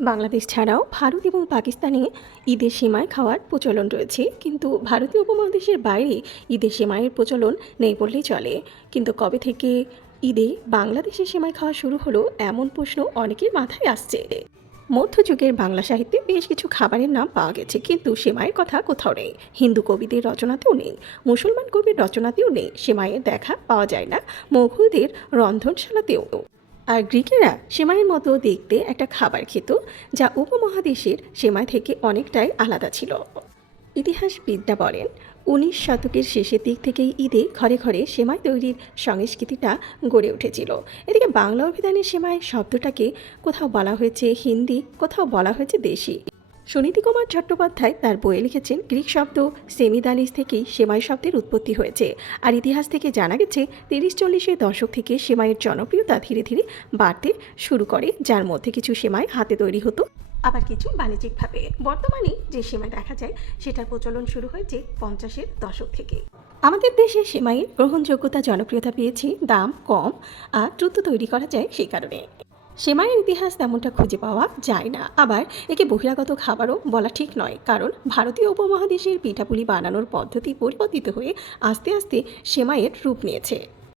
বাংলাদেশ ছাড়াও ভারত এবং পাকিস্তানে ঈদের সেমাই খাওয়ার প্রচলন রয়েছে, কিন্তু ভারতীয় উপমহাদেশের বাইরে ঈদের সেমাইয়ের প্রচলন নেই বললেই চলে। কিন্তু কবে থেকে ঈদে বাংলাদেশে সেমাই খাওয়া শুরু হলো, এমন প্রশ্ন অনেকের মাথায় আসছে। মধ্যযুগের বাংলা সাহিত্যে বেশ কিছু খাবারের নাম পাওয়া গেছে, কিন্তু সেমাইয়ের কথা কোথাও নেই। হিন্দু কবিদের রচনাতেও নেই, মুসলমান কবির রচনাতেও নেই, সেমাইয়ের দেখা পাওয়া যায় না মুঘলদের রন্ধনশালাতেও। আর গ্রিকেরা সেমাইয়ের মতো দেখতে একটা খাবার খেত, যা উপমহাদেশের সেমাই থেকে অনেকটাই আলাদা ছিল। ইতিহাসবিদরা বলেন, 19 শতকের শেষের দিক থেকেই ঈদে ঘরে ঘরে সেমাই তৈরির সংস্কৃতিটা গড়ে উঠেছিল। এদিকে বাংলা অভিধানে সেমাই শব্দটাকে কোথাও বলা হয়েছে হিন্দি, কোথাও বলা হয়েছে দেশি। সুনীতি কুমার চট্টোপাধ্যায় তার বইয়ে লিখেছেন, গ্রিক শব্দ সেমিদালিস থেকেই সেমাই শব্দের উৎপত্তি হয়েছে। আর ইতিহাস থেকে জানা গেছে 30-40-এর দশক থেকে সেমাইয়ের জনপ্রিয়তা ধীরে ধীরে বাড়তে শুরু করে, যার মধ্যে কিছু সেমাই হাতে তৈরি হতো, আবার কিছু বাণিজ্যিকভাবে। বর্তমানে যে সেমাই দেখা যায় সেটার প্রচলন শুরু হয়েছে 50-এর দশক থেকে। আমাদের দেশে সেমাইয়ের গ্রহণযোগ্যতা জনপ্রিয়তা পেয়েছে দাম কম আর দ্রুত তৈরি করা যায় সেই কারণে। সেমাইয়ের ইতিহাস তেমনটা খুঁজে পাওয়া যায় না, আবার একে বহিরাগত খাবারও বলা ঠিক নয়, কারণ ভারতীয় উপমহাদেশের পিঠাপুলি বানানোর পদ্ধতি পরিবর্তিত হয়ে আস্তে আস্তে সেমাইয়ের রূপ নিয়েছে।